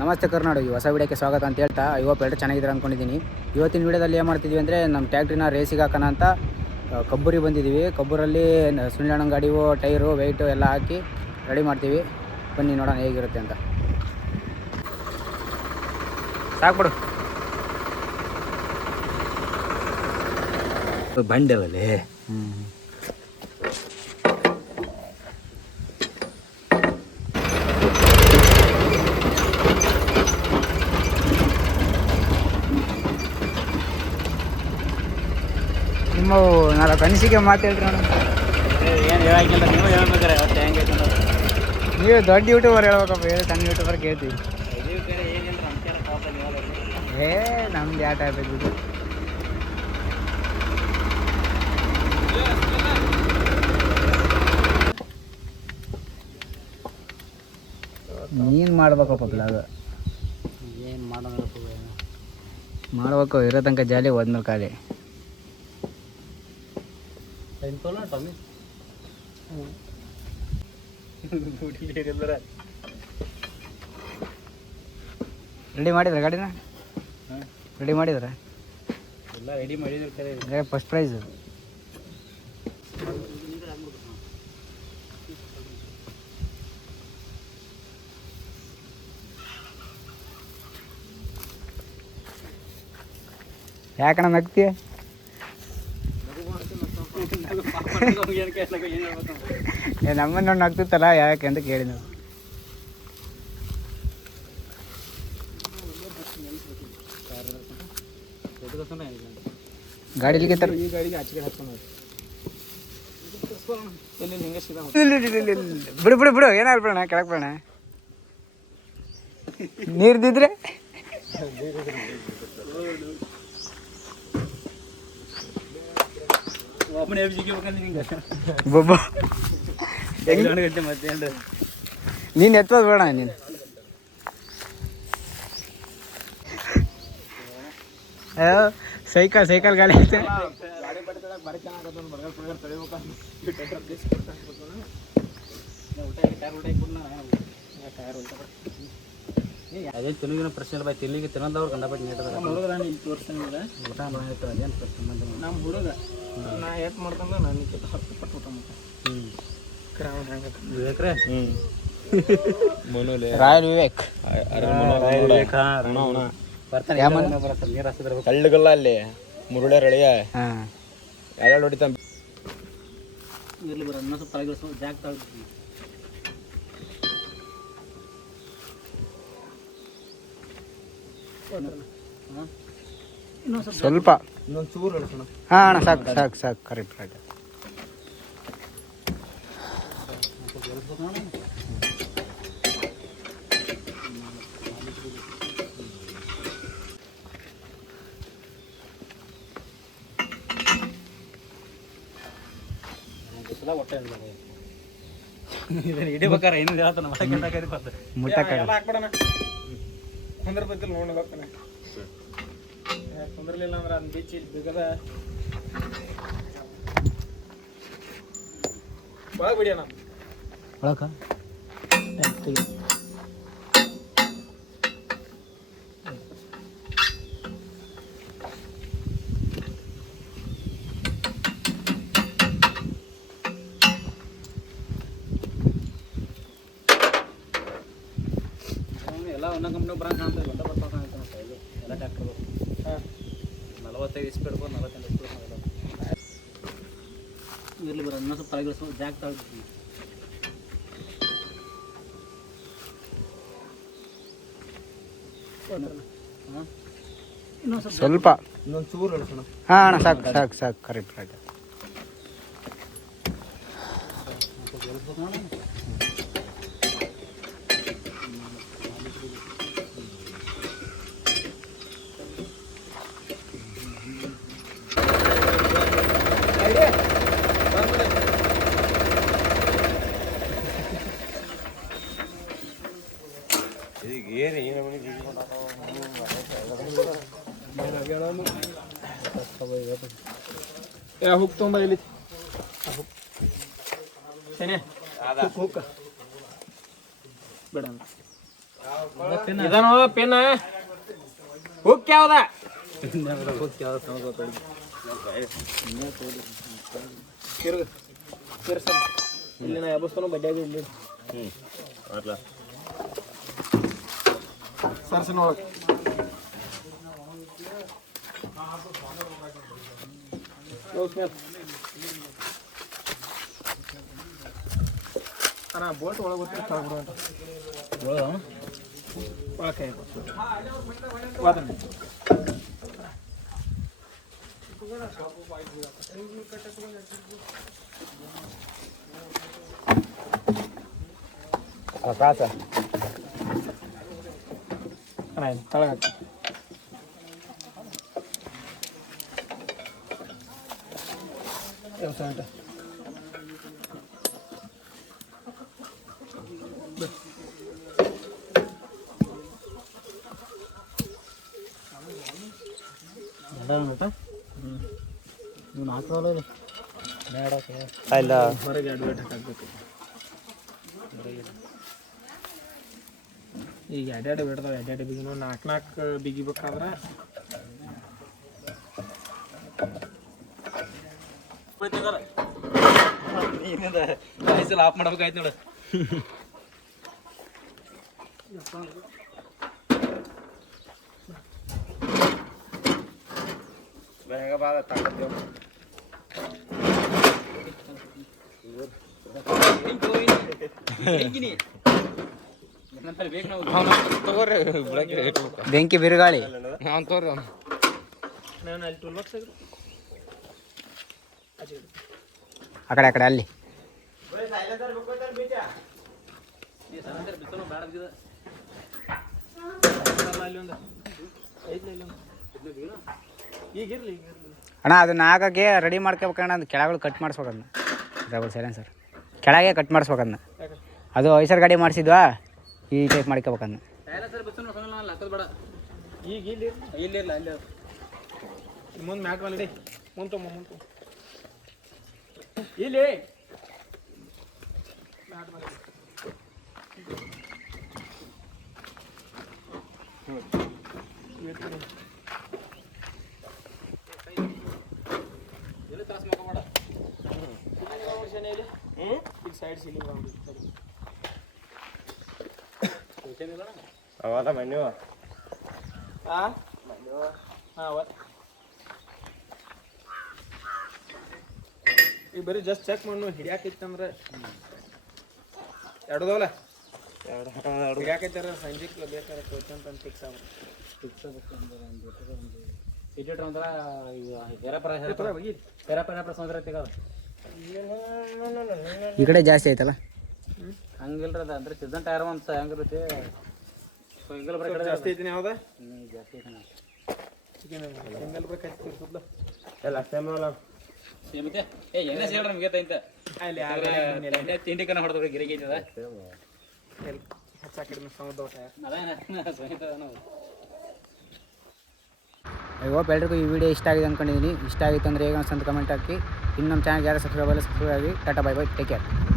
ನಮಸ್ತೆ ಕರ್ನಾಡು, ಈ ಹೊಸ ವಿಡಿಯೋಕ್ಕೆ ಸ್ವಾಗತ ಅಂತ ಹೇಳ್ತಾ ಇವತ್ತು ಎಲ್ಲರೂ ಚೆನ್ನಾಗಿದ್ದಾರೆ ಅಂದ್ಕೊಂಡಿದ್ದೀನಿ. ಇವತ್ತಿನ ವಿಡಿಯೋದಲ್ಲಿ ಏನು ಮಾಡ್ತಿದ್ವಿ ಅಂದರೆ ನಮ್ಮ ಟ್ಯಾಕ್ಟ್ರಿನ ರೇಸಿಗೆ ಹಾಕೋಣ ಅಂತ ಕಬ್ಬೂರಿಗೆ ಬಂದಿದ್ದೀವಿ. ಕಬ್ಬೂರಲ್ಲಿ ಸುನಿಲಣ್ಣ ಗಾಡಿವು ಟೈರು ವೆಯ್ಟು ಎಲ್ಲ ಹಾಕಿ ರೆಡಿ ಮಾಡ್ತೀವಿ. ಬನ್ನಿ ನೋಡೋಣ ಹೇಗಿರುತ್ತೆ ಅಂತ. ಸಾಕ್ಬಿಡು ಬಂಡವಲ್ಲೇ. ನಿಮ್ಮ ನಾಲ್ಕು ಅನಿಸಿಕೆ ಮಾತಾಡ್ರಿ ನೋಡೋಣ. ಏನು ಹೇಳಂಗಿಲ್ಲ, ನೀವು ಹೇಳ್ಬೇಕಾರೆ ಅವತ್ತು ಹೆಂಗೆ ನೀವು ದೊಡ್ಡ ಯೂಟ್ಯೂಬರ್ ಹೇಳ್ಬೇಕಪ್ಪ, ಹೇಳಿ ಸಣ್ಣ ಯೂಟ್ಯೂಬರ್ ಕೇಳ್ತೀವಿ. ನಮ್ದು ಯಾವ ಟೈಪ್ ಇದ್ಬಿಟ್ಟು ನೀನು ಮಾಡ್ಬೇಕಪ್ಪ ಬ್ಲಾಗ್. ಏನು ಮಾಡ್ಬೇಕು, ಇರೋ ತನಕ ಜಾಲಿ, ಹೋದ್ಮೇಲೆ ಖಾಲಿ. ರೆಡಿ ಮಾಡಿದ್ರೆ ಗಾಡಿನ ರೆಡಿ ಮಾಡಿದ್ರೆ ಎಲ್ಲ ರೆಡಿ ಮಾಡಿದ್ರೆ ಫಸ್ಟ್ ಪ್ರೈಸ್. ಯಾಕಣ್ಣ ನಗ್ತೀಯ? ನಮ್ಮನ್ನ ನೋಡಿ ನಗ್ತಿತ್ತಲ್ಲ, ಯಾಕೆ ಅಂತ ಕೇಳಿ ನಾವು. ಗಾಡಿಲಿಗೆ ತರ ಈ ಗಾಡಿಗೆ ಆಚೆಗೆ ಹಾಕ್ಕೊಂಡು ಬಿಡು ಬಿಡು ಬಿಡು, ಏನಾದ್ರು ಬಿಡೋಣ, ಕೆಳಗೆ ಬಿಡೋಣ. ನೀರ್ದಿದ್ರೆ ನೀನು ಎತ್ತೋದು ಬೇಡ. ನೀನು ಸೈಕಲ್ ಗಾಡಿ ಐತೆ. ಅದೇ ತಿನ್ನಿಗಿನ ಪ್ರಶ್ನೆ ಇಲ್ಲ, ತಿನ್ನಿಗೆ ತಿನ್ನೋದವ್ರು ಕಂಡಪಟ್ಟು ನೀಟದ ಹುಡುಗ ನೀನು ತೋರಿಸ್ತಾನಿಲ್ಲ. ಊಟ ಮಾಡಿತ್ತು ಅದೇನು ಸಂಬಂಧ ನಮ್ಮ ಹುಡುಗ ನಾ ಏಟ್ ಮಾಡ್ಕೊಂಡು ನಾನು 10 ಪಟ್ಟು ಊಟ ಮಾಡ್ತಾನೆ. ವಿವೇಕ್ರೆ ರಾಯಲ್ ವಿವೇಕ್ ಕಳ್ಳಗಲ್ಲ ಅಲ್ಲಿ ಮುರುಳೆ ರಳಿಯ ಎಲ್ಲ ಹೊಡಿತ ಇರ್ಲಿ ಬರ ಇನ್ನೂ ಸ್ವಲ್ಪ ಜಾಗ ತಗೊಳ್ತೀನಿ. ಸ್ವಲ್ಪ ಇನ್ನೊಂದು ಚೂರು ಹೇಳ್ಸೋಣ. ಹಾಂ ಅಣ್ಣ, ಸಾಕು ಸಾಕು ಸಾಕು, ಕರೆಕ್ಟ್ ಕರೆಕ್ಟ್. ಇಡಬೇಕಾರ ಏನು ಹೇಳ್ತಾನೆ ಮುಟ್ಟಕ್ಕಾಗಲ್ಲ. ಕುಂದಿರ್ಬೇಕಿಲ್ಲ ನೋಡ್ಬೇಕಾನೆ, ಕುಂದಿರ್ಲಿಲ್ಲ ಅಂದ್ರೆ ಅದು ಬೀಚ್ ಬಿಗದ ಒಳಗೆ ಬಿಡಿಯೋಣ. ಒಳಕ ಎಲ್ಲ ಒಂದೊಂದು ಕಂಪ್ನಿ ಬರಂಗೆ ಕಾಣ್ತದೆ. ಎಲ್ಲ ಬರ್ತಾವೆ ಎಲ್ಲ ಟ್ಯಾಕ್ಟರ್ 45 ಸ್ಪೀಡ್ 48 ಸ್ಪೀಡ್ ಇರಲಿ ಬರೋ ಇನ್ನೂ ಸ್ವಲ್ಪ ತಳಗಿಳಿಸೋ ಜಾಗ ತಗೊಳ್ತೀನಿ. ಸ್ವಲ್ಪ ಇನ್ನೊಂದು ಚೂರು ಹೇಳ್ಸೋಣ. ಹಾಂ ಅಣ್ಣ, ಸಾಕು ಸಾಕು ಸಾಕು, ಕರೆಕ್ಟ್ ಕರೆಕ್ಟ್. ಹುಕ್ ತೊಂಬ ಇಲ್ಲಿ ಹುಕ್ ಬೇಡ ಇದನೋ ಪೆನ್ ಹುಕ್ ಯಾವ್ದ ಇಲ್ಲಿ ನಾ ಎಬ್ಬಸ್ತಾನು ಬಡ್ಡಿಯಾಗ ಇಲ್ಲಿ ಸರ್ಸ ನೋಡಕ್ ಅಣ್ಣ ಬೋಟ್ ಒಳಗೆ ಗೊತ್ತಿರ ತಗೊಬಿಡು ಅಂತ ಒಳಗೆ ವಾದನೆ ಕಾಸ ಅಣ್ಣ ತಳಗ ವ್ಯವಸಾಯ ನೀವು ಹಾಕೋಲ್ಲ ಇಲ್ಲ ಹೊರಗೆ ಅಡ್ವೈಟ್ ಹಾಕಬೇಕು ಈಗ ಎಡ್ಯಾಡು ಬಿಡ್ತಾವೆ ಎಡ್ಯಾಡು ಬಿಗಿನೂ ನಾಲ್ಕು ಬಿಗಿಬೇಕಾದ್ರೆ ಆಫ್ ಮಾಡ್ಬೇಕಾಯ್ತು ನೋಡು ಬೇಗ ಬಾದ ತಾಕತ್ತೇವು ಬೆಂಕಿ ಬಿರುಗಾಳಿ ನಾನು ತೋರಿ ನಾನು ಅಲ್ಲಿ ಟೂಲ್ ಬಾಕ್ಸ್ ಆ ಕಡೆ ಅಲ್ಲಿ ಅಣ್ಣ ಅದನ್ನ ಹಾಕಕ್ಕೆ ರೆಡಿ ಮಾಡ್ಕೋಬೇಕಣ್ಣ ಅದು ಕೆಳಗಳು ಕಟ್ ಮಾಡಿಸ್ಬೇಕನ್ನ ಡಬಲ್ ಸೈಲೆನ್ಸರ್ ಕೆಳಗೆ ಕಟ್ ಮಾಡಿಸ್ಬೇಕನ್ನ ಅದು ಐಸರ್ ಗಾಡಿ ಮಾಡಿಸಿದ್ವಾ ಈ ಟೈಪ್ ಮಾಡ್ಕೋಬೇಕನ್ನ ಈಗ ಇಲ್ಲ ಅಲ್ಲಿ ಮುಂದೆ ಮ್ಯಾಟ್ ಮಾಡಿ ಮುಂದೆ ಮುಂದೆ ಇಲ್ಲಿ ಮ್ಯಾಟ್ ಮಾಡಿ ಸೈಡ್ ಸೀಲಿಂಗ್ ಅವಾದ ಮಣ್ಣು ಹಾಂ ಈಗ ಬರೀ ಜಸ್ಟ್ ಚೆಕ್ ಮಾಡಿ ಹಿಡಿಯಾಕೈತಂದ್ರೆ ಎರಡದವಲ್ಲ ಹಿಡಿಯಾಕೈತಾರ ಸಂಜೆಗೆ ಬೇಕಾದ್ರೆ ತೋರ್ಸಂತ ಫಿಕ್ಸ್ ಆಗ ಸೀಟೇಟ್ರ್ ಅಂದ್ರೆ ಈ ಕಡೆ ಜಾಸ್ತಿ ಆಯ್ತಲ್ಲ ಹಂಗಿಲ್ರಿ ಅದು ಅಂದ್ರೆ ಸಿದ್ದನ್ ಟೈರ್ ಒಂದು ಹೆಂಗಿರುತ್ತೆ ಸಿಂಗಲ್ ಬ್ರೇಕ್ ಜಾಸ್ತಿ ಐತಿ ಯಾವ್ದ ಜಾಸ್ತಿ ಐತೆ ಸಿಂಗಲ್ ಬ್ರೇಕ್ ಐತಿ ಸುದ್ದ ಎಲ್ಲ ಸೇಮಲ್ಲ ಮತ್ತೆ ಏ ಎಣ್ಣೆ ಸೇಳ್ರಿ ನಮ್ಗೆ ಐತೆ ಅಲ್ಲಿ ತಿಂಡಿ ಕನ ಹೊಡೆದ್ರೆ ಗಿರಿಗೆ ಐತದ ಹೆಚ್ಚ ಕಡಿಮೆ ಸಮುದ್ರ ಐ ಹೋಪ್ ಎಲ್ರಿಗೂ ಈ ವಿಡಿಯೋ ಇಷ್ಟ ಆಗಿದೆ ಅಂದ್ಕೊಂಡಿದ್ದೀನಿ ಇಷ್ಟ ಆಗಿತ್ತು ಅಂದರೆ ಹೇಗೆ ಅನ್ಸಂತ ಕಮೆಂಟ್ ಹಾಕಿ ಇನ್ನು ನಮ್ಮ ಚಾನಲ್ಗೆ ಯಾರು ಸಬ್ಸ್ಕ್ರೈಬ್ ಸಬ್ಸ್ಕ್ರೈಬ್ ಆಗಿ tata bye bye take care